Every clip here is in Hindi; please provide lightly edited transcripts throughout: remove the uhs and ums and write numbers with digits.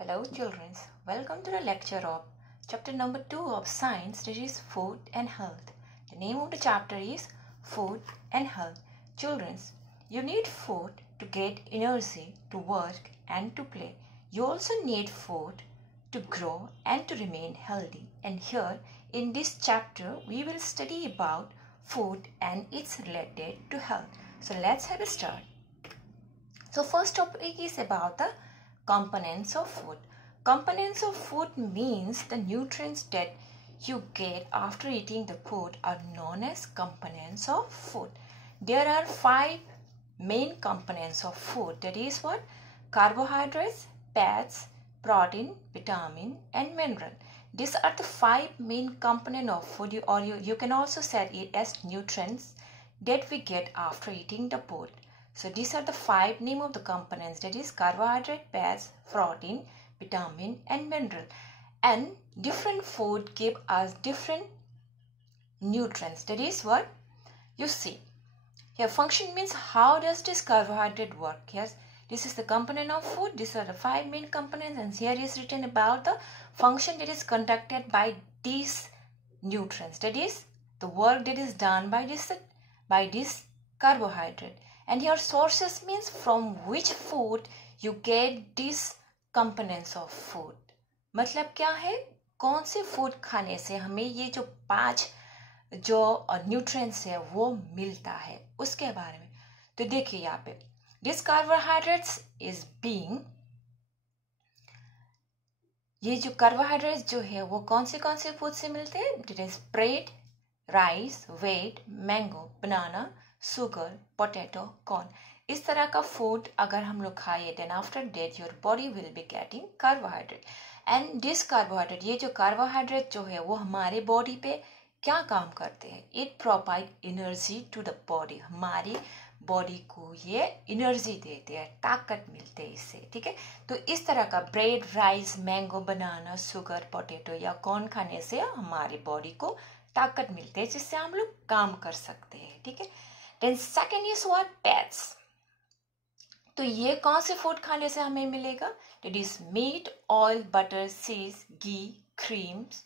Hello children, welcome to the lecture of chapter number 2 of science, that is food and health. The name of the chapter is food and health. Children, you need food to get energy, to work and to play. You also need food to grow and to remain healthy. And here in this chapter we will study about food and it's related to health. So let's have a start. So first topic is about the components of food. Components of food means the nutrients that you get after eating the food are known as components of food. There are 5 main components of food, that is what? Carbohydrates, fats, protein, vitamin and mineral. These are the 5 main components of food, you can also say it as nutrients that we get after eating the food. So these are the 5 name of the components, that is carbohydrate, fats, protein, vitamin and mineral. And different food give us different nutrients. That is what you see. Here function means how does this carbohydrate work? Yes, this is the component of food. These are the 5 main components and here is written about the function that is conducted by these nutrients. That is the work that is done by this carbohydrate. And your sources means from which food you get these components of food. मतलब क्या है, कौन से फूड खाने से हमें ये जो 5 जो न्यूट्रिएंट्स है वो मिलता है उसके बारे में. तो देखिए यहाँ पे दिस कार्बोहाइड्रेट्स इज बीइंग, ये जो कार्बोहाइड्रेट्स जो है वो कौन से फूड से मिलते हैं? It is bread, rice, wheat, mango, banana, sugar, potato, corn. इस तरह का फूड अगर हम लोग खाए then after that your body will be getting carbohydrate. And this carbohydrate, ये जो कार्बोहाइड्रेट जो है वो हमारे बॉडी पे क्या काम करते हैं? It provide energy to the body. हमारी बॉडी को ये एनर्जी देते हैं, ताकत मिलते हैं इससे. ठीक है, तो इस तरह का ब्रेड, राइस, मैंगो, बनाना, शुगर, पोटैटो या कॉर्न खाने से हमारी बॉडी को ताकत मिलती है जिससे हम लोग काम कर सकते हैं. ठीक है, then second is what? Fats. तो ये कौन से फूड खाने से हमें मिलेगा? It is meat, oil, butter, cheese, ghee, creams,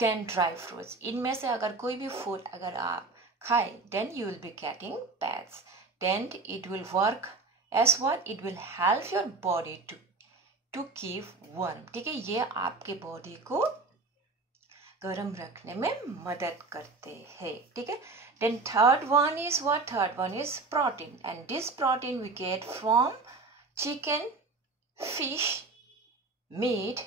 then dry fruits. इनमें से अगर कोई भी फूड अगर आप खाए then you will be getting fats. Then it will work as what? It will help your body to keep warm. ठीक है, ये आपके बॉडी को गर्म रखने में मदद करते हैं. ठीक है, then third one is what? Third one is protein, and this protein we get from chicken, fish, meat,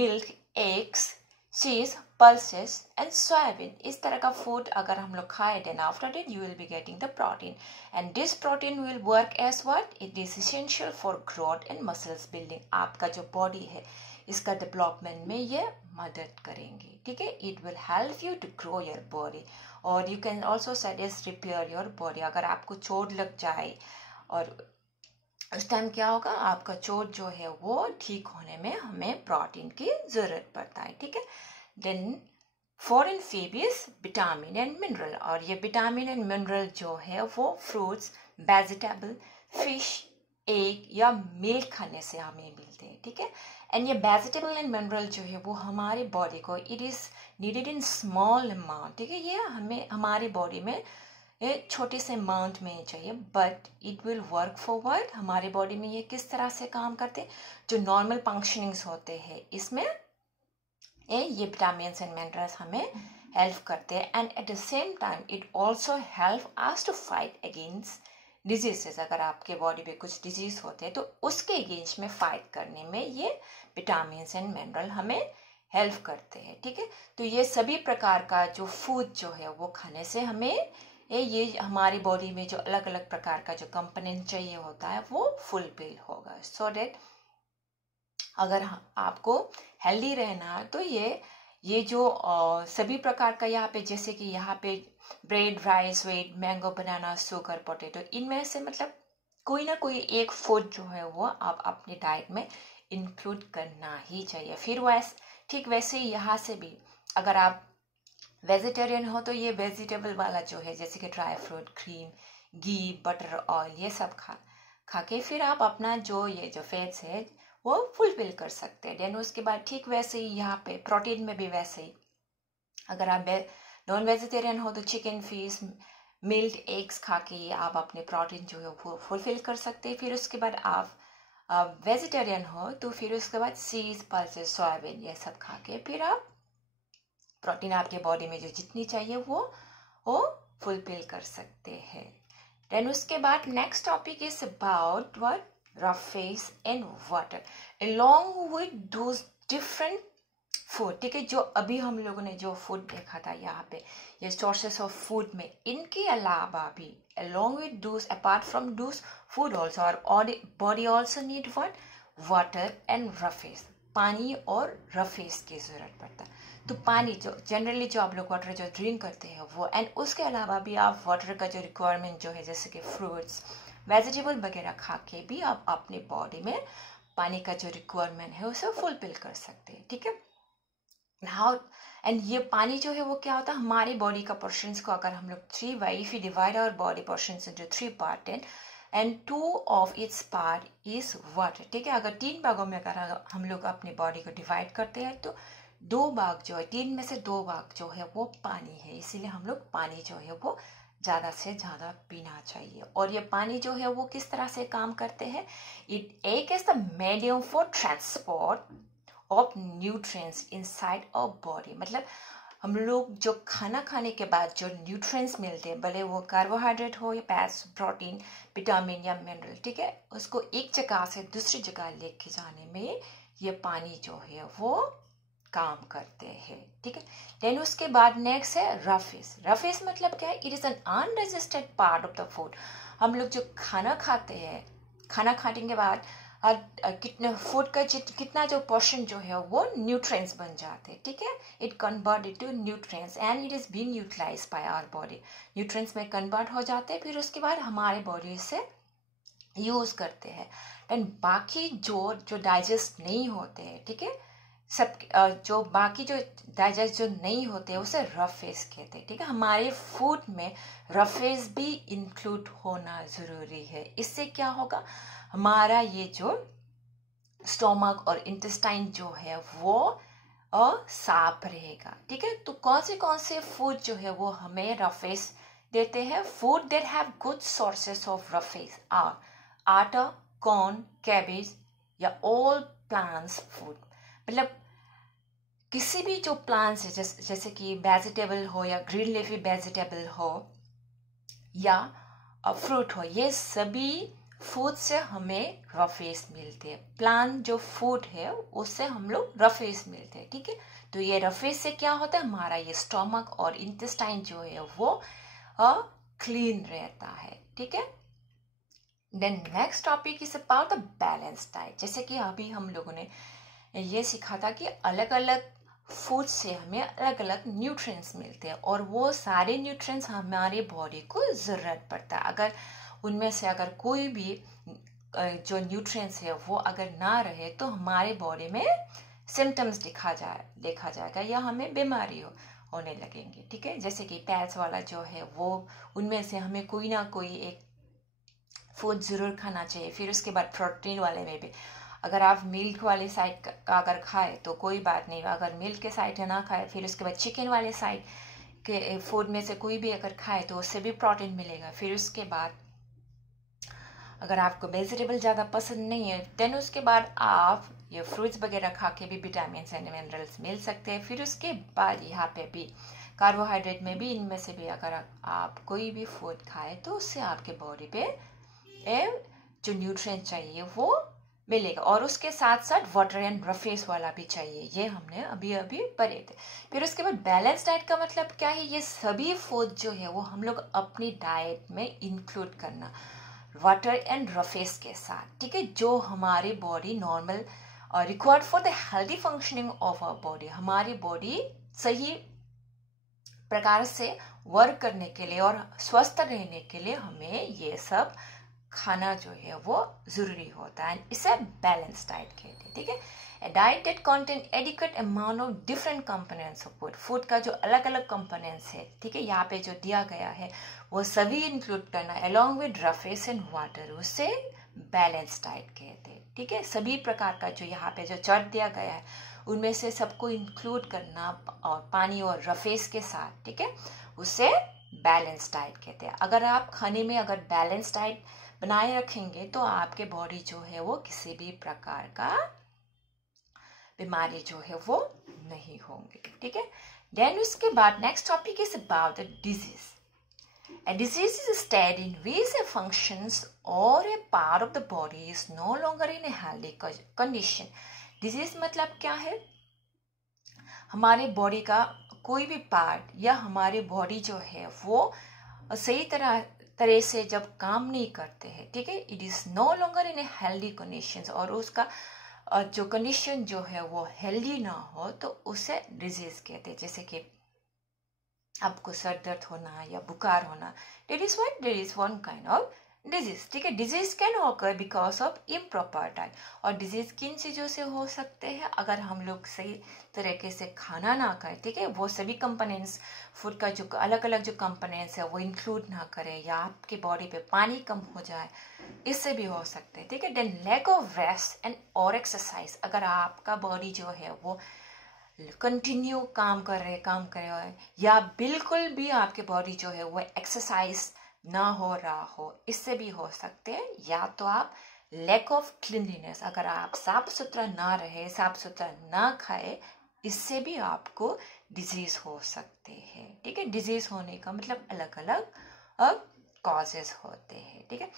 milk, eggs, cheese, pulses and soybean. इस तरह का food अगर हम लोग खाए then after that you will be getting the protein, and this protein will work as what? It is essential for growth and muscles building. आपका जो body है इसका डेवलपमेंट में ये मदद करेंगे. ठीक है, it will help you to grow your body और you can also suggest repair your body. अगर आपको चोट लग जाए और उस टाइम क्या होगा, आपका चोट जो है वो ठीक होने में हमें प्रोटीन की जरूरत पड़ता है. ठीक है, then four and five is vitamin and mineral, और ये विटामिन एंड मिनरल जो है वो फ्रूट्स, वेजिटेबल, फिश, एग या मिल्क खाने से हमें मिलते हैं. ठीक है, एंड ये वेजिटेबल एंड मिनरल जो है वो हमारे बॉडी को it is needed in small amount. ठीक है, ये हमें हमारी बॉडी में छोटे से अमाउंट में चाहिए, but it will work forward. हमारे बॉडी में ये किस तरह से काम करते हैं? जो नॉर्मल फंक्शनिंग्स होते हैं इसमें ये विटामिन एंड मिनरल्स हमें हेल्प करते हैं. And at the same time it also help us to fight against diseases. अगर आपके बॉडी पे कुछ डिजीज होते हैं तो उसके अगेंस्ट में फाइट करने में ये विटामिन एंड मिनरल हमें हेल्प करते हैं. ठीक है, तो ये सभी प्रकार का जो फूड जो है वो खाने से हमें ये हमारी बॉडी में जो अलग अलग प्रकार का जो कंपोनेंट चाहिए होता है वो फुलफिल होगा. सो डेट अगर आपको हेल्दी रहना है तो ये जो सभी प्रकार का यहाँ पे, जैसे कि यहाँ पे ब्रेड, राइस, व्हीट, मैंगो, बनाना, शुगर, पोटैटो, इनमें से मतलब कोई ना कोई एक फूड जो है वो आप अपने डाइट में इंक्लूड करना ही चाहिए. फिर ठीक वैसे ही यहाँ से भी अगर आप वेजिटेरियन हो तो ये वेजिटेबल वाला जो है जैसे कि ड्राई फ्रूट, क्रीम, घी, बटर, ऑयल ये सब खा के फिर आप अपना जो ये जो फैट्स है वो फुलफिल कर सकते हैं। देन उसके बाद ठीक वैसे ही यहाँ पे प्रोटीन में भी वैसे ही, अगर आप नॉन वेजिटेरियन हो तो चिकन, फिश, मिल्क, एग्स खा के आप अपने प्रोटीन जो है वो फुलफिल कर सकते हैं। फिर उसके बाद आप वेजिटेरियन हो तो फिर उसके बाद सीड्स, पल्सेस, सोयाबीन ये सब खा के फिर आप प्रोटीन आपके बॉडी में जो जितनी चाहिए वो फुलफिल कर सकते हैं। देन उसके बाद next topic is about what rough face and water along with those different food. ठीक है, जो अभी हम लोगों ने जो फूड देखा था यहाँ पे, ये सोर्सेस ऑफ फूड में, इनके अलावा भी along with those, apart from those food also our body also need what water and roughage, पानी और रफ फेस की जरूरत पड़ता है। तो पानी जो जनरली जो आप लोग वाटर जो ड्रिंक करते हैं वो, एंड उसके अलावा भी आप वाटर का जो रिक्वायरमेंट जो है जैसे कि फ्रूट्स, वेजिटेबल वगैरह खा के भी आप अपने बॉडी में पानी का जो रिक्वायरमेंट है उसे फुलफिल कर सकते हैं। ठीक है, हाउ एंड ये पानी जो है वो क्या होता है, हमारी बॉडी का पोर्शंस को अगर हम लोग 3 by, if you divide our body portions into 3 part and 2 of its part is water. ठीक है, अगर 3 भागों में अगर हम लोग अपनी बॉडी को डिवाइड करते हैं तो 2 भाग जो है, 3 में से 2 भाग जो है वो पानी है। इसीलिए हम लोग पानी जो है वो ज़्यादा से ज़्यादा पीना चाहिए। और ये पानी जो है वो किस तरह से काम करते हैं, इट एक is the medium for transport of nutrients inside our body. मतलब हम लोग जो खाना खाने के बाद जो न्यूट्रिएंट्स मिलते हैं, भले वो कार्बोहाइड्रेट हो या फैट्स, प्रोटीन, विटामिन या मिनरल, ठीक है, उसको एक जगह से दूसरी जगह लेके जाने में ये पानी जो है वो काम करते हैं। ठीक है, देन उसके बाद नेक्स्ट है रफेस। रफेस मतलब क्या है, it is an undigested part of the food. हम लोग जो खाना खाते हैं, खाना खाने के बाद कितने फूड का कितना जो पोर्शन जो है वो न्यूट्रिएंट्स बन जाते हैं। ठीक है, it convert into nutrients and it is being utilized by our body. Nutrients में कन्वर्ट हो जाते हैं, फिर उसके बाद हमारे बॉडी से यूज करते हैं। एंड बाकी जो डाइजेस्ट नहीं होते हैं, ठीक है, सब जो बाकी जो डाइजेस्ट जो नहीं होते हैं उसे रफेस कहते हैं। ठीक है, हमारे फूड में रफेस भी इंक्लूड होना ज़रूरी है। इससे क्या होगा, हमारा ये जो स्टोमक और इंटेस्टाइन जो है वो साफ रहेगा। ठीक है, तो कौन से फूड जो है वो हमें रफेस देते हैं, food that have good sources of roughage are आटा, कॉर्न, कैबेज या ऑल प्लांट्स फूड। मतलब किसी भी जो प्लांट्स है, जैसे कि वेजिटेबल हो या ग्रीन लीफी वेजिटेबल हो या फ्रूट हो, ये सभी फूड से हमें रफेस मिलते हैं। प्लांट जो फूड है उससे हम लोग रफेस मिलते हैं। ठीक है, तो ये रफेस से क्या होता है, हमारा ये स्टोमक और इंटेस्टाइन जो है वो क्लीन रहता है। ठीक है, then next topic is about the balance diet. जैसे कि अभी हम लोगों ने ये सीखा था कि अलग अलग फूड से हमें अलग अलग न्यूट्रिएंट्स मिलते हैं और वो सारे न्यूट्रिएंट्स हमारे बॉडी को ज़रूरत पड़ता है। अगर उनमें से अगर कोई भी जो न्यूट्रिएंट्स है वो अगर ना रहे तो हमारे बॉडी में सिम्टम्स देखा जाएगा या हमें बीमारी होने लगेंगे। ठीक है, जैसे कि फैट्स वाला जो है वो, उनमें से हमें कोई ना कोई एक फूड ज़रूर खाना चाहिए। फिर उसके बाद प्रोटीन वाले में भी, अगर आप मिल्क वाले साइड का अगर खाए तो कोई बात नहीं, अगर मिल्क के साइड ना खाए, फिर उसके बाद चिकन वाले साइड के फूड में से कोई भी अगर खाए तो उससे भी प्रोटीन मिलेगा। फिर उसके बाद अगर आपको वेजिटेबल ज़्यादा पसंद नहीं है, देन उसके बाद आप ये फ्रूट्स वगैरह खा के भी विटामिन एंड मिनरल्स मिल सकते हैं। फिर उसके बाद यहाँ पे भी कार्बोहाइड्रेट में भी, इनमें से भी अगर आप कोई भी फूड खाए तो उससे आपके बॉडी पे जो न्यूट्रिएंट चाहिए वो मिलेगा। और उसके साथ साथ वाटर एंड रफेस वाला भी चाहिए, ये हमने अभी अभी पढ़े थे। फिर उसके बाद बैलेंस डाइट का मतलब क्या है, ये सभी फूड जो है वो हम लोग अपनी डाइट में इंक्लूड करना वाटर एंड रफेस के साथ। ठीक है, जो हमारी body normal required for the healthy functioning of our body, हमारी बॉडी सही प्रकार से वर्क करने के लिए और स्वस्थ रहने के लिए हमें ये सब खाना जो है वो ज़रूरी होता है। इसे बैलेंस डाइट कहते हैं, ठीक है। A diet that contain adequate amount of different components of food, food का जो अलग अलग कंपोनेंट्स है, ठीक है, यहाँ पे जो दिया गया है वो सभी इंक्लूड करना along with रफेस एंड वाटर, उसे बैलेंस डाइट कहते हैं, ठीक है। सभी प्रकार का जो यहाँ पे जो चार्ट दिया गया है उनमें से सबको इंक्लूड करना और पानी और रफेस के साथ, ठीक है, उसे बैलेंस डाइट कहते हैं। अगर आप खाने में अगर बैलेंस डाइट बनाए रखेंगे तो आपके बॉडी जो है वो किसी भी प्रकार का बीमारी जो है वो नहीं होंगे, ठीक है। देन उसके बाद next topic is about the disease. A disease is a state in which a functions or a part of the body is no longer in a healthy condition. Disease मतलब क्या है? हमारे बॉडी का कोई भी पार्ट या हमारे बॉडी जो है वो सही तरह से जब काम नहीं करते हैं, ठीक है, it is no longer in a healthy condition, और उसका जो कंडीशन जो है वो हेल्दी ना हो तो उसे डिजीज कहते हैं। जैसे कि आपको सर दर्द होना या बुखार होना, that is what, that is one kind of disease, ठीक है। Disease can occur because of improper diet, और डिजीज किन चीज़ों से हो सकते हैं? अगर हम लोग सही तरीके से खाना ना खाएं, ठीक है, वो सभी कंपोनेंट्स फूड का जो अलग अलग जो कंपोनेंट्स है वो इंक्लूड ना करें, या आपके बॉडी पे पानी कम हो जाए, इससे भी हो सकते हैं, ठीक है। Then lack of rest and और एक्सरसाइज, अगर आपका बॉडी जो है वो कंटिन्यू काम कर रहे या बिल्कुल भी आपके बॉडी जो है वो एक्सरसाइज ना हो रहा हो, इससे भी हो सकते हैं। या तो आप लैक ऑफ क्लीनलीनेस, अगर आप साफ सुथरा ना रहे, साफ सुथरा ना खाए, इससे भी आपको डिजीज हो सकते हैं, ठीक है। डिजीज होने का मतलब अलग अलग कॉजेस होते हैं, ठीक है।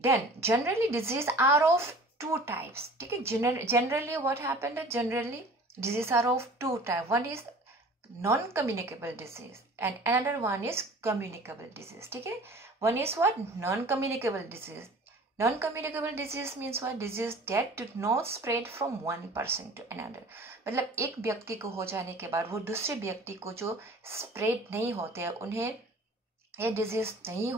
Then generally disease are of two types, ठीक है। जनरली व्हाट हैपेंड है, generally disease are of two types. One is non-communicable disease and another one is communicable disease, ठीक है। One is what? Non-communicable disease. Non-communicable disease means what? Disease that do not spread from one person to another. मतलब एक व्यक्ति को हो जाने के बाद वो दूसरे व्यक्ति को जो स्प्रेड नहीं होते हैं, उन्हें ये डिजीज नहीं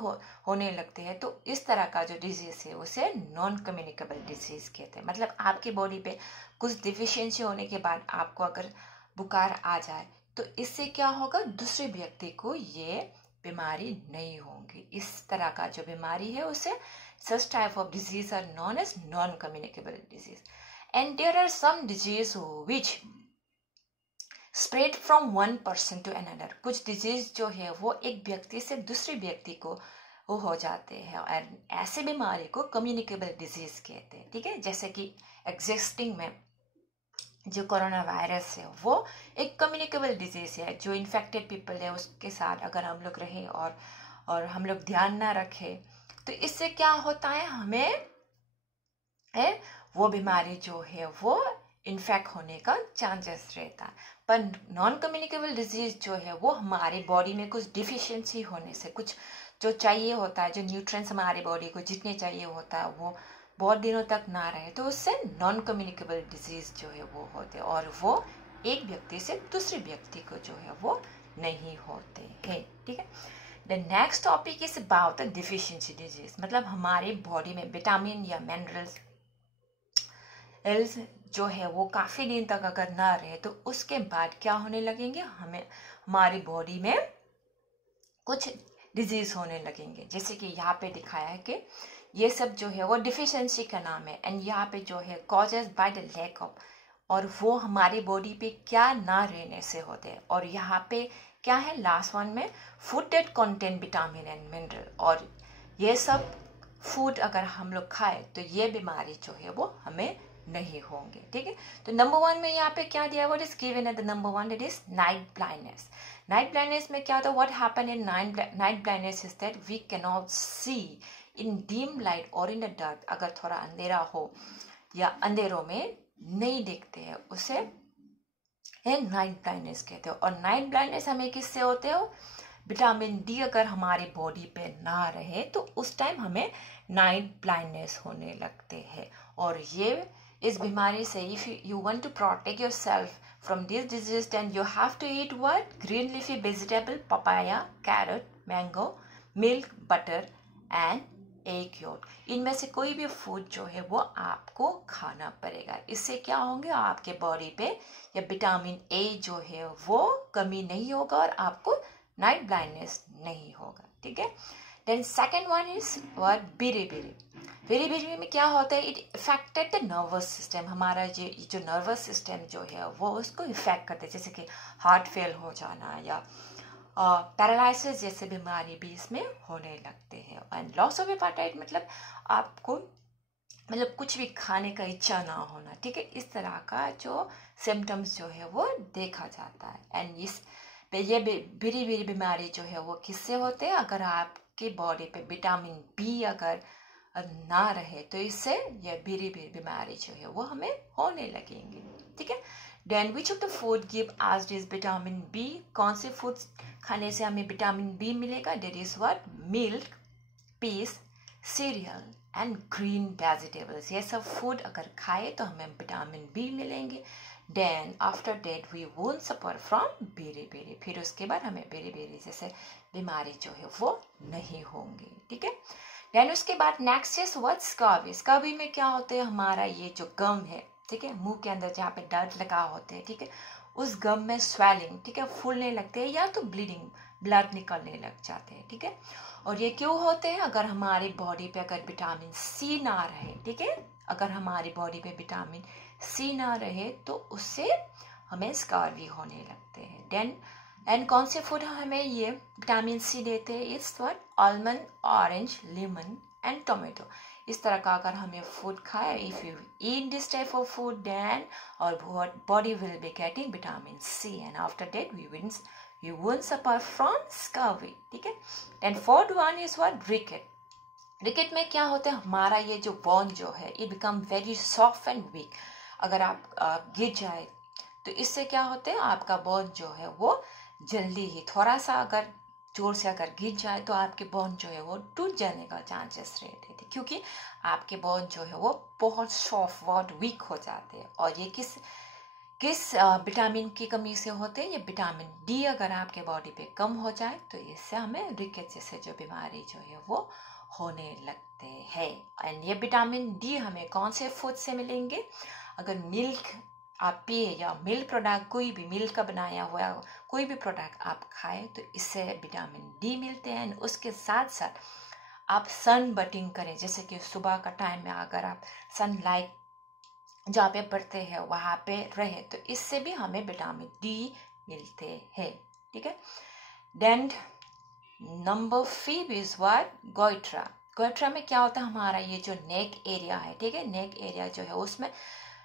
होने लगते हैं, तो इस तरह का जो डिजीज है उसे नॉन कम्युनिकेबल डिजीज कहते हैं। मतलब आपकी बॉडी पे कुछ डिफिशियंसी होने के बाद आपको अगर बुखार आ जाए तो इससे क्या होगा, दूसरे व्यक्ति को ये बीमारी नहीं होगी। इस तरह का जो बीमारी है उसे such type of disease are known as non-communicable disease. And there are some disease which spread from one person to another, कुछ डिजीज जो है वो एक व्यक्ति से दूसरे व्यक्ति को वो हो जाते हैं, और ऐसे बीमारी को कम्युनिकेबल डिजीज कहते हैं, ठीक है। जैसे कि एग्जिस्टिंग में जो कोरोना वायरस है वो एक कम्युनिकेबल डिजीज है, जो इन्फेक्टेड पीपल है उसके साथ अगर हम लोग रहें और हम लोग ध्यान ना रखें तो इससे क्या होता है, हमें वो बीमारी जो है वो इन्फेक्ट होने का चांसेस रहता है। पर नॉन कम्युनिकेबल डिजीज जो है वो हमारी बॉडी में कुछ डिफिशियंसी होने से, कुछ जो चाहिए होता है, जो न्यूट्रिएंट्स हमारी बॉडी को जितने चाहिए होता है वो बहुत दिनों तक ना रहे, तो उससे नॉन कम्युनिकेबल डिजीज जो है वो होते हैं, और वो एक व्यक्ति से दूसरे व्यक्ति को जो है वो नहीं होते हैं, ठीक है। The next topic is about the deficiency disease, मतलब हमारी बॉडी में विटामिन या मिनरल्स जो है वो काफ़ी दिन तक अगर ना रहे तो उसके बाद क्या होने लगेंगे, हमें हमारी बॉडी में कुछ डिजीज होने लगेंगे। जैसे कि यहाँ पे दिखाया है कि ये सब जो है वो डिफिशियंसी का नाम है, एंड यहाँ पे जो है causes by the lack of, और वो हमारी बॉडी पे क्या ना रहने से होते हैं। और यहाँ पे क्या है लास्ट वन में, food that contain vitamin and mineral, और ये सब फूड अगर हम लोग खाए तो ये बीमारी जो है वो हमें नहीं होंगे, ठीक है। तो नंबर वन में यहाँ पे क्या दिया, what is given at the number one, it is night blindness. Night blindness में क्या होता है, what happen in night blindness is that we can not see in dim light और इन द डार्क, अगर थोड़ा अंधेरा हो या अंधेरों में नहीं दिखते हैं, उसे नाइट ब्लाइंडनेस कहते हो। और नाइट ब्लाइंडनेस हमें किससे होते हो, विटामिन डी अगर हमारी बॉडी पे ना रहे तो उस टाइम हमें नाइट ब्लाइंडनेस होने लगते हैं। और ये इस बीमारी से, if you want to protect yourself from this disease, then you have to eat what, green leafy vegetable, papaya, carrot, mango, milk, butter and egg yolk, इनमें से कोई भी फूड जो है वो आपको खाना पड़ेगा। इससे क्या होंगे, आपके बॉडी पे या विटामिन ए जो है वो कमी नहीं होगा और आपको नाइट ब्लाइंडनेस नहीं होगा, ठीक है। Then second one is what, beriberi में क्या होता है, it affected the nervous system, हमारा जो नर्वस सिस्टम जो है वो उसको इफेक्ट करते हैं, जैसे कि हार्ट फेल हो जाना या पैरालिसिस जैसे बीमारी भी इसमें होने लगते हैं। एंड लॉस ऑफ एपेटाइट मतलब आपको मतलब कुछ भी खाने का इच्छा ना होना, ठीक है, इस तरह का जो सिम्टम्स जो है वो देखा जाता है। एंड ये बिरी बीमारी जो है वो किससे होते हैं, अगर आपके बॉडी पे विटामिन बी अगर ना रहे तो इससे ये बिरी बीमारी जो है वो हमें होने लगेंगे, ठीक है। Then which of the food give us this vitamin B, कौन से फूड खाने से हमें विटामिन बी मिलेगा, that is what, milk, peas, cereal and green vegetables, ये सब फूड अगर खाए तो हमें विटामिन बी मिलेंगे। Then after that we won't suffer from beri, फिर उसके बाद हमें बेरी जैसे बीमारी जो है वो नहीं होंगी, ठीक है। देन उसके बाद नेक्स्ट इज व्हाट, स्कार्वी। स्कार्वी में क्या होते हैं, हमारा ये जो गम है, ठीक है, मुंह के अंदर जहाँ पे दर्द लगा होते हैं, ठीक है, उस गम में स्वेलिंग, ठीक है, फूलने लगते हैं या तो ब्लीडिंग, ब्लड निकलने लग जाते हैं, ठीक है। और ये क्यों होते हैं, अगर हमारी बॉडी पे अगर विटामिन सी ना रहे, ठीक है, अगर हमारी बॉडी पे विटामिन सी ना रहे तो उससे हमें स्कार्वी होने लगते हैं। देन एंड कौन से फूड हमें ये विटामिन सी देते हैं, it's what, almond, orange, lemon and tomato. इस तरह का अगर हमें फूड खाए, if you eat this type of food then our body will be getting vitamin C and after that we won't suffer from scurvy, ठीक है। And fourth one is what, rickets. Rickets में क्या होता है, हमारा ये जो बोन जो है it become very soft and weak, अगर आप गिर जाए तो इससे क्या होता है, आपका बोन जो है वो जल्दी ही थोड़ा सा अगर जोर से अगर गिर जाए तो आपके बोन जो है वो टूट जाने का चांसेस रहते थे, क्योंकि आपके बोन जो है वो बहुत सॉफ्ट, बहुत वीक हो जाते हैं। और ये किस विटामिन की कमी से होते हैं, ये विटामिन डी अगर आपके बॉडी पे कम हो जाए तो इससे हमें रिकेट जैसे जो बीमारी जो है वो होने लगते हैं। एंड ये विटामिन डी हमें कौन से फूड से मिलेंगे, अगर मिल्क आप पिए या मिल्क प्रोडक्ट, कोई भी मिल्क का बनाया हुआ कोई भी प्रोडक्ट आप खाएं तो इससे विटामिन डी मिलते हैं। उसके साथ साथ आप सन बटिंग करें, जैसे कि सुबह का टाइम में अगर आप सनलाइट जहाँ पे पड़ते हैं वहाँ पे रहे तो इससे भी हमें विटामिन डी मिलते हैं, ठीक है। Then number 5 is what, goitre. Goitre में क्या होता है, हमारा ये जो नेक एरिया है, ठीक है, नेक एरिया जो है उसमें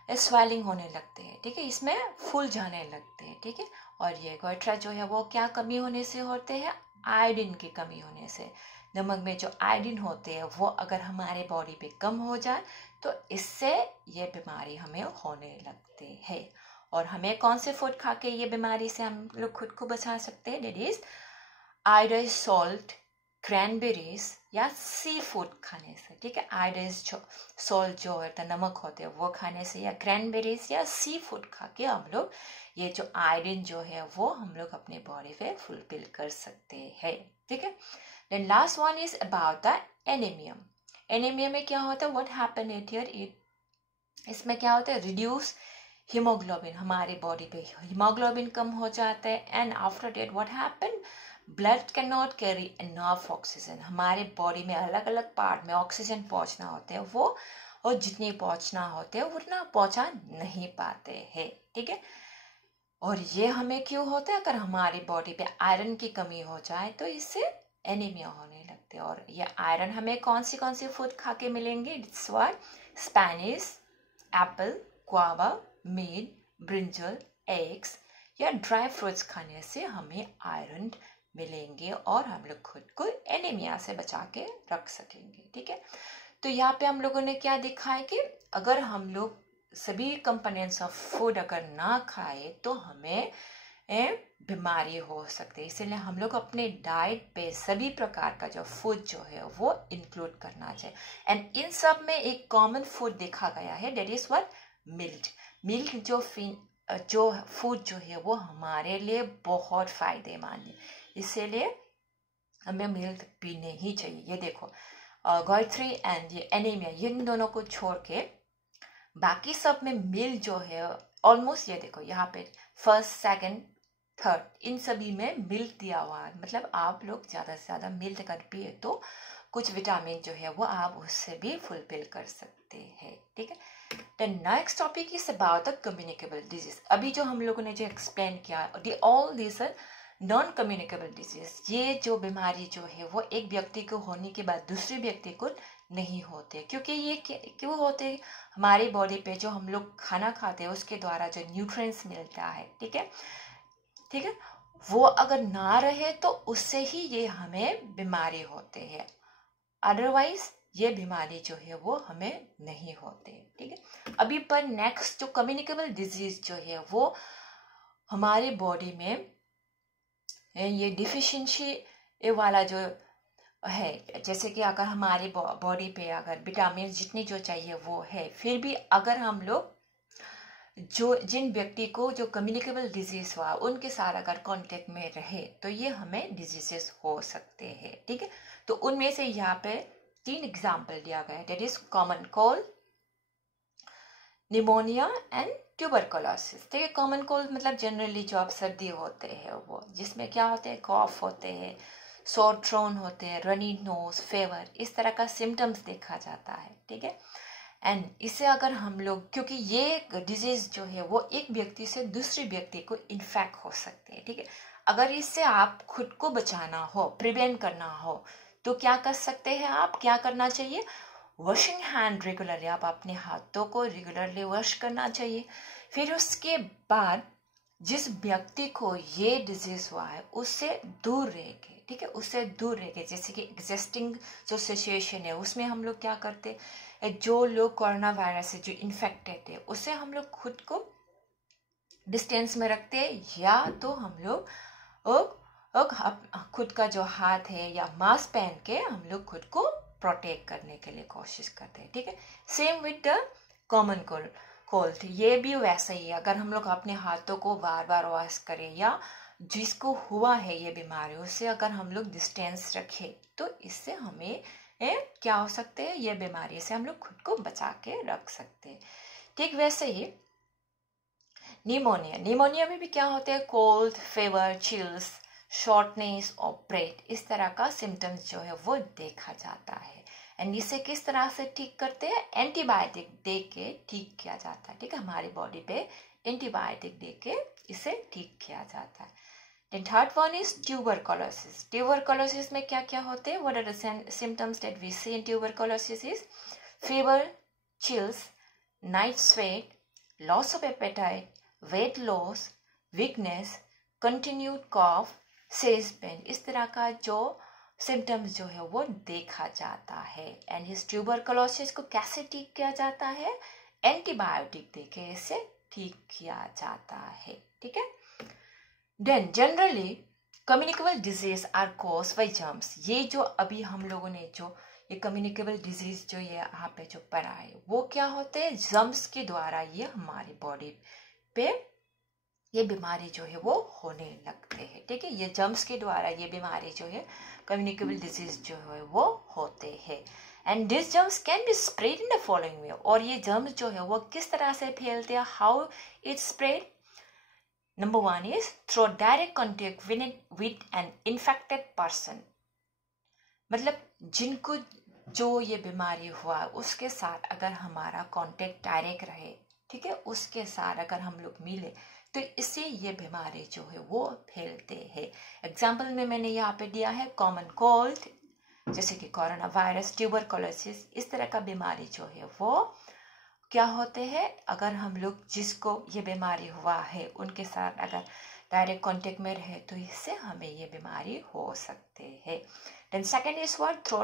स्वेलिंग होने लगते हैं, ठीक है, इसमें फूल जाने लगते हैं, ठीक है। और ये गोइट्रा जो है वो क्या कमी होने से होते हैं, आयोडीन की कमी होने से। नमक में जो आयोडीन होते हैं वो अगर हमारे बॉडी पे कम हो जाए तो इससे ये बीमारी हमें होने लगते हैं। और हमें कौन से फूड खा के ये बीमारी से हम लोग खुद को बचा सकते हैं, that is iodise salt, cranberries या सी फूड खाने से, ठीक है। आयोडाइज सॉल्ट जो होता है, नमक होते हैं, वो खाने से या क्रैनबेरीज या सी फूड खा के हम लोग ये जो आयोडीन जो है वो हम लोग अपने बॉडी पे फुलफिल कर सकते हैं, ठीक है। Then last one is about the anaemia. Anaemia में क्या होता है, व्हाट हैपन इट हियर, इसमें क्या होता है, रिड्यूस हीमोग्लोबिन, हमारे बॉडी पे हीमोग्लोबिन कम हो जाता है। And after that what happen, blood can not carry enough oxygen, हमारे बॉडी में अलग अलग पार्ट में ऑक्सीजन पहुंचना होते हैं वो, और जितनी पहुंचना होते हैं उतना पहुंचा नहीं पाते हैं, ठीक है। और ये हमें क्यों होता है, अगर हमारी बॉडी पे आयरन की कमी हो जाए तो इससे एनीमिया होने लगते हैं। और ये आयरन हमें कौन सी फूड खा के मिलेंगे, it's what, spinach, apple, guava, meat, brinjal, eggs या ड्राई फ्रूट्स खाने से हमें आयरन मिलेंगे और हम लोग खुद को एनीमिया से बचा के रख सकेंगे, ठीक है। तो यहाँ पे हम लोगों ने क्या दिखा है कि अगर हम लोग सभी कंपोनेंट्स ऑफ फूड अगर ना खाए तो हमें बीमारी हो सकती है, इसलिए हम लोग अपने डाइट पे सभी प्रकार का जो फूड जो है वो इंक्लूड करना चाहिए। एंड इन सब में एक कॉमन फूड देखा गया है, that is what, milk. Milk जो फूड जो है वो हमारे लिए बहुत फायदेमंद है, इसीलिए हमें मिल्क पीने ही चाहिए। ये देखो गोइट्री एंड ये एनीमिया, इन दोनों को छोड़ के बाकी सब में मिल जो है ऑलमोस्ट, ये देखो यहाँ पे फर्स्ट सेकंड थर्ड, इन सभी में मिल्क दिया हुआ है, मतलब आप लोग ज़्यादा से ज़्यादा मिल्क अगर पिए तो कुछ विटामिन जो है वो आप उससे भी फुलफिल कर सकते हैं, ठीक है। The next topic is about the communicable disease. अभी जो हम लोगों ने जो एक्सप्लेन किया, all this non communicable disease, ये जो बीमारी जो है वो एक व्यक्ति को होने के बाद दूसरे व्यक्ति को नहीं होते, क्योंकि ये क्यों होते, हमारी बॉडी पे जो हम लोग खाना खाते हैं उसके द्वारा जो न्यूट्रिएंट्स मिलता है, ठीक है, ठीक है, वो अगर ना रहे तो उससे ही ये हमें बीमारी होते हैं, अदरवाइज ये बीमारी जो है वो हमें नहीं होते, ठीक है। अभी पर नेक्स्ट जो कम्युनिकेबल डिजीज जो है वो हमारी बॉडी में ये डिफिशिएंसी वाला जो है, जैसे कि अगर हमारी बॉडी पे अगर विटामिन जितनी जो चाहिए वो है, फिर भी अगर हम लोग जो जिन व्यक्ति को जो कम्युनिकेबल डिजीज हुआ उनके साथ अगर कांटेक्ट में रहे तो ये हमें डिजीजेस हो सकते हैं, ठीक है। तो उनमें से यहाँ पे 3 एग्जाम्पल दिया गया है, that is common cold, pneumonia and tuberculosis, ठीक है। कॉमन कोल्ड मतलब जनरली जो आप सर्दी होते हैं वो, जिसमें क्या होते हैं, कॉफ होते हैं, सोर थ्रोट होते हैं, रनी नोज, फेवर, इस तरह का सिम्टम्स देखा जाता है, ठीक है। एंड इसे अगर हम लोग, क्योंकि ये डिजीज जो है वो एक व्यक्ति से दूसरे व्यक्ति को इन्फेक्ट हो सकते हैं, ठीक है। अगर इससे आप खुद को बचाना हो, प्रिवेंट करना हो, तो क्या कर सकते हैं आप, क्या करना चाहिए, वॉशिंग हैंड रेगुलरली, आप अपने हाथों को रेगुलरली वॉश करना चाहिए। फिर उसके बाद जिस व्यक्ति को ये डिजीज हुआ है उससे दूर रह के, ठीक है, उससे दूर रह के, जैसे कि एग्जिस्टिंग जो सिचुएशन है उसमें हम लोग क्या करते, जो लोग कोरोना वायरस से जो इन्फेक्टेड है उससे हम लोग खुद को डिस्टेंस में रखते हैं, या तो हम लोग खुद का जो हाथ है या मास्क पहन के हम लोग खुद को प्रोटेक्ट करने के लिए कोशिश करते हैं, ठीक है। Same with the common cold, ये भी वैसा ही है, अगर हम लोग अपने हाथों को बार बार वॉश करें या जिसको हुआ है ये बीमारी उससे अगर हम लोग डिस्टेंस रखें तो इससे हमें क्या हो सकते हैं, ये बीमारी से हम लोग खुद को बचा के रख सकते हैं, ठीक। वैसे ही निमोनिया में भी क्या होते हैं, कोल्ड, फीवर, चिल्स, शॉर्टनेस और ब्रेथ, इस तरह का सिम्टम्स जो है वो देखा जाता है। एंड इसे किस तरह से ठीक करते हैं, एंटीबायोटिक दे के ठीक किया जाता है, ठीक है, हमारी बॉडी पे एंटीबायोटिक दे के इसे ठीक किया जाता है। Then third one is tuberculosis. Tuberculosis में क्या क्या होते हैं, what are the symptoms that we see in tuberculosis is fever, chills, night sweat, loss of appetite, weight loss, weakness, continued cough, serious pain, इस तरह का जो सिम्टम्स जो है वो देखा जाता है। एंड इस ट्यूबरकुलोसिस को कैसे ठीक किया जाता है, एंटीबायोटिक देके इसे ठीक किया जाता है, ठीक है। Then generally communicable disease are cause by germs, ये जो अभी हम लोगों ने जो ये कम्युनिकेबल डिजीज जो ये यहाँ पे जो पढ़ा है वो क्या होते हैं, जर्म्स के द्वारा ये हमारी बॉडी पे ये बीमारी जो है वो होने लगते हैं, ठीक है। ये जर्म्स के द्वारा ये बीमारी जो है कम्युनिकेबल डिजीज जो है वो होते हैं। And this germs can be spread in the following वे, और ये जर्म्स जो है वो किस तरह से फैलते हैं, how it spread. Number 1 is through direct contact with an infected person, मतलब जिनको जो ये बीमारी हुआ उसके साथ अगर हमारा कांटेक्ट डायरेक्ट रहे, ठीक है, उसके साथ अगर हम लोग मिले तो इससे ये बीमारी जो है वो फैलते हैं। एग्जाम्पल में मैंने यहाँ पे दिया है कॉमन कोल्ड, जैसे कि कोरोना वायरस, ट्यूबरकुलोसिस, इस तरह का बीमारी जो है वो क्या होते हैं, अगर हम लोग जिसको ये बीमारी हुआ है उनके साथ अगर डायरेक्ट कांटेक्ट में रहे तो इससे हमें ये बीमारी हो सकते हैं। Then second is what, through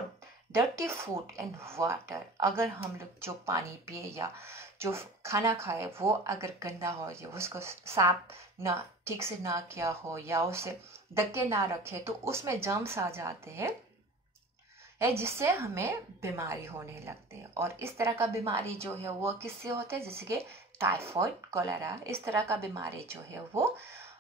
dirty food and water, अगर हम लोग जो पानी पिए या जो खाना खाए वो अगर गंदा हो या उसको साफ ना ठीक से ना किया हो या उसे ढके ना रखे तो उसमें जर्म्स आ जाते हैं जिससे हमें बीमारी होने लगती है। और इस तरह का बीमारी जो है वो किससे होते हैं, जैसे कि टाइफाइड, कोलेरा, इस तरह का बीमारी जो है वो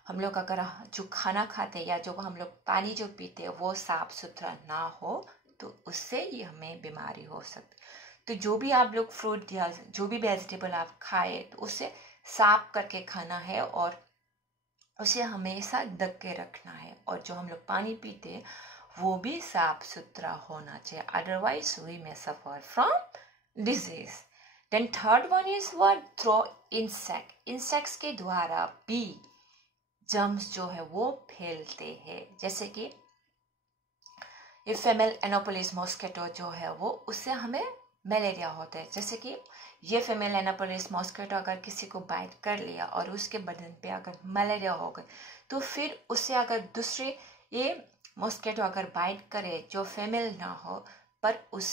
हम लोग अगर जो खाना खाते हैं या जो हम लोग पानी जो पीते हैं वो साफ सुथरा ना हो तो उससे ये हमें बीमारी हो सकती। तो जो भी आप लोग फ्रूट या जो भी वेजिटेबल आप खाए तो उसे साफ करके खाना है और उसे हमेशा ढक के रखना है। और जो हम लोग पानी पीते हैं वो भी साफ सुथरा होना चाहिए, otherwise we may suffer from disease. Then third one is what, through insect. Insects के द्वारा भी जर्म्स जो है वो फैलते हैं, जैसे कि ये फीमेल एनोफिलिस मॉस्किटो जो है वो, उससे हमें मलेरिया होता है। जैसे कि ये फीमेल एनोफिलिस मॉस्किटो अगर किसी को बाइट कर लिया और उसके बदन पे अगर मलेरिया हो गई तो फिर उससे अगर दूसरे ये मॉस्किटो अगर बाइट करे जो फीमेल ना हो, पर उस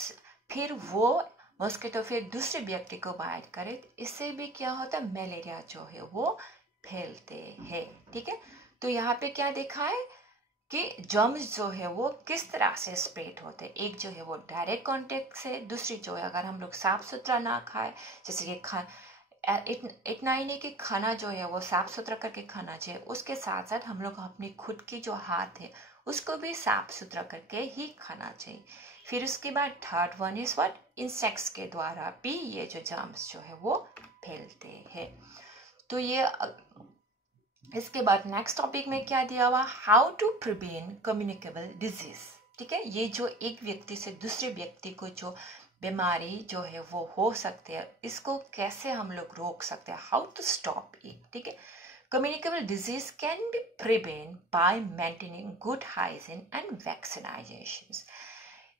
फिर वो मॉस्किटो फिर दूसरे व्यक्ति को बाइट करे, इससे भी क्या होता है, मलेरिया जो है वो फैलते हैं। ठीक है, तो यहाँ पे क्या देखा है कि जर्म्स जो है वो किस तरह से स्प्रेड होते हैं। एक जो है वो डायरेक्ट कांटेक्ट से, दूसरी जो है अगर हम लोग साफ सुथरा ना खाए, जैसे कि इतना ही नहीं कि खाना जो है वो साफ सुथरा करके खाना चाहिए, उसके साथ साथ हम लोग अपनी खुद की जो हाथ है उसको भी साफ सुथरा करके ही खाना चाहिए। फिर उसके बाद third one is what, insects के द्वारा भी ये जो जर्म्स जो है वो फैलते हैं। तो ये इसके बाद नेक्स्ट टॉपिक में क्या दिया हुआ, how to prevent communicable disease. ठीक है, ये जो एक व्यक्ति से दूसरे व्यक्ति को जो बीमारी जो है वो हो सकते हैं, इसको कैसे हम लोग रोक सकते हैं, हाउ टू स्टॉप इट। ठीक है, communicable disease can be prevent by maintaining good hygiene and vaccination.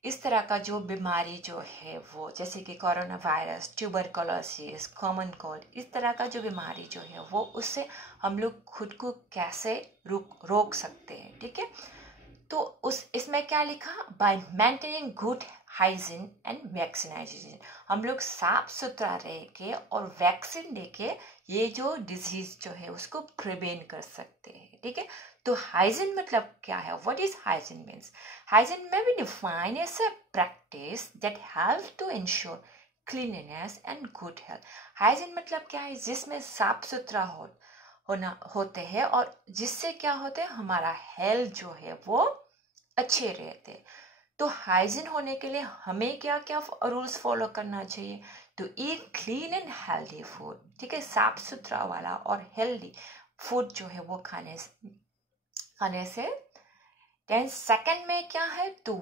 इस तरह का जो बीमारी जो है वो, जैसे कि corona virus, tuberculosis, common cold, इस तरह का जो बीमारी जो है वो, उससे हम लोग खुद को कैसे रोक सकते हैं। ठीक है, तो उस इसमें क्या लिखा, by maintaining good hygiene and vaccination. हम लोग साफ सुथरा रह के और वैक्सीन देके ये जो डिजीज जो है उसको प्रिवेंट कर सकते हैं। ठीक है, तो हाइजीन मतलब क्या है, what is hygiene means, hygiene may be defined as a practice that help to ensure cleanliness and good health. Hygiene मतलब क्या है, जिसमें साफ सुथरा होते हैं और जिससे क्या होते हैं, हमारा हेल्थ जो है वो अच्छे रहते हैं। तो हाइजीन होने के लिए हमें क्या क्या रूल्स फॉलो करना चाहिए, to eat clean and healthy food. ठीक है, साफ सुथरा वाला और हेल्दी फूड जो है वो खाने से। देन सेकंड में क्या है, टू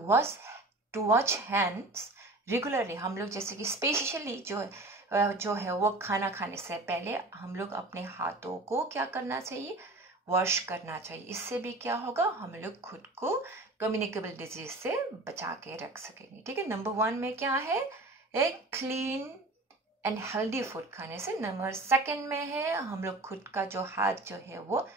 वॉश हैंड्स रेगुलरली। हम लोग जैसे कि स्पेशली जो है वो खाना खाने से पहले हम लोग अपने हाथों को क्या करना चाहिए, वॉश करना चाहिए। इससे भी क्या होगा, हम लोग खुद को कम्युनिकेबल डिजीज से बचा के रख सकेंगे। ठीक है, नंबर 1 में क्या है, एक क्लीन एंड हेल्दी फूड खाने से। नंबर 2 में है हम लोग खुद का जो हाथ जो है वो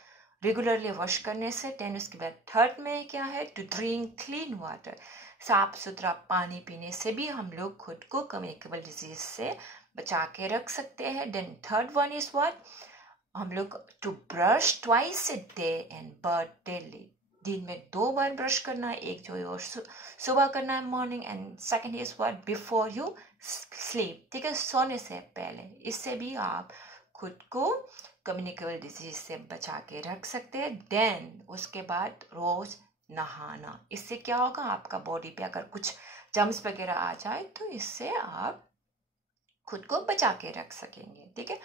रेगुलरली वॉश करने से। देन उसके बाद थर्ड में क्या है, टू ड्रिंक क्लीन वाटर। साफ सुथरा पानी पीने से भी हम लोग खुद को कम्युनिकेबल डिजीज से बचा के रख सकते हैं। Then third one is what, हम लोग to brush twice a day and bath daily. दिन में 2 बार ब्रश करना है, एक जो है सुबह करना है morning, and second is what, before you sleep. ठीक है, सोने से पहले। इससे भी आप खुद को कम्युनिकेबल डिजीज से बचा के रख सकते हैं। देन उसके बाद रोज नहाना, इससे क्या होगा, आपका बॉडी पे अगर कुछ जर्म्स वगैरह आ जाए तो इससे आप खुद को बचा के रख सकेंगे। ठीक है,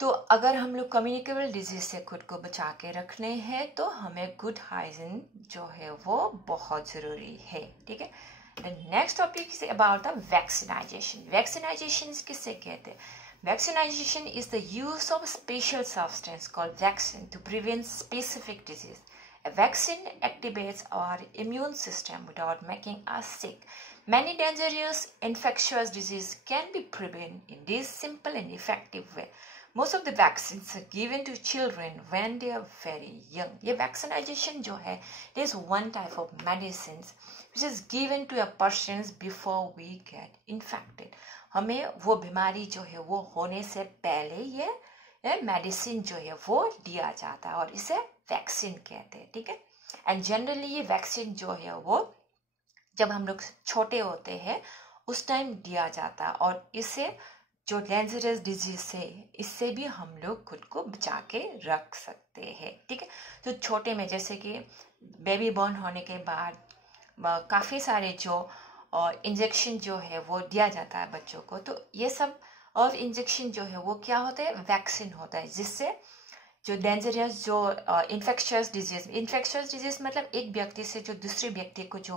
तो अगर हम लोग कम्युनिकेबल डिजीज से खुद को बचा के रखने हैं तो हमें गुड हाइजीन जो है वो बहुत ज़रूरी है। ठीक है, the next topic is about the vaccination. Vaccination किससे कहते हैं, vaccination is the use of a special substance called vaccine to prevent specific disease. A vaccine activates our immune system without making us sick. Many dangerous infectious diseases can be prevented in this simple and effective way. Most of the vaccines are given to children when they are very young. ये vaccination जो है, it is one type of medicines which is given to a person before we get infected. हमें वो बीमारी जो है वो होने से पहले ये मेडिसिन जो है वो दिया जाता है और इसे वैक्सीन कहते हैं। ठीक है, एंड जनरली ये वैक्सीन जो है वो जब हम लोग छोटे होते हैं उस टाइम दिया जाता है और इससे जो डेंजरस डिजीज है इससे भी हम लोग खुद को बचा के रख सकते हैं। ठीक है, तो छोटे में जैसे कि बेबी बॉर्न होने के बाद काफ़ी सारे जो इंजेक्शन जो है वो दिया जाता है बच्चों को। तो ये सब और इंजेक्शन जो है वो क्या होता है, वैक्सीन होता है, जिससे जो डेंजरस जो इन्फेक्शियस डिजीज मतलब एक व्यक्ति से जो दूसरे व्यक्ति को जो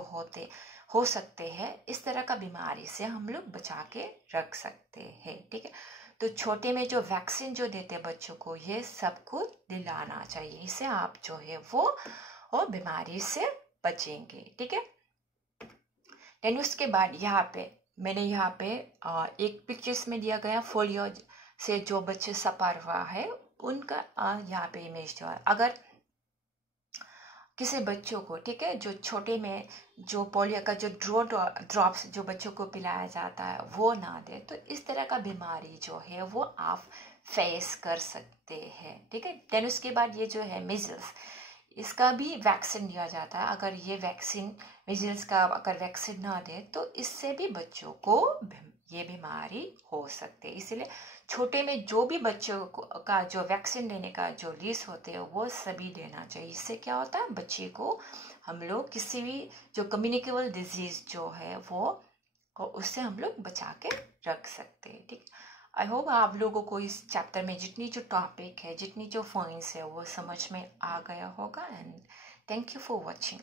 हो सकते हैं, इस तरह का बीमारी से हम लोग बचा के रख सकते हैं। ठीक है, तो छोटे में जो वैक्सीन जो देते हैं बच्चों को, ये सब कुछ दिलाना चाहिए, इससे आप जो है वो बीमारी से बचेंगे। ठीक है, देन उसके बाद मैंने यहाँ पे एक पिक्चर्स में दिया गया फोलियो से जो बच्चे सफर हुआ है उनका यहाँ पे इमेज जो है। अगर किसी बच्चों को, ठीक है, जो छोटे में जो पोलियो का जो ड्रॉप्स जो बच्चों को पिलाया जाता है वो ना दे, तो इस तरह का बीमारी जो है वो आप फेस कर सकते हैं। ठीक है, देन उसके बाद ये जो है मीजल्स, इसका भी वैक्सीन दिया जाता है। अगर ये वैक्सीन मीजल्स का अगर वैक्सीन ना दे तो इससे भी बच्चों को ये बीमारी हो सकती है। इसीलिए छोटे में जो भी बच्चों का जो वैक्सीन देने का जो लिस्ट होते हैं वो सभी देना चाहिए। इससे क्या होता है, बच्चे को हम लोग किसी भी जो कम्युनिकेबल डिजीज जो है वो उससे हम लोग बचा के रख सकते हैं। ठीक, आई होप आप लोगों को इस चैप्टर में जितनी जो टॉपिक है, जितनी जो पॉइंट्स है वो समझ में आ गया होगा। And thank you for watching.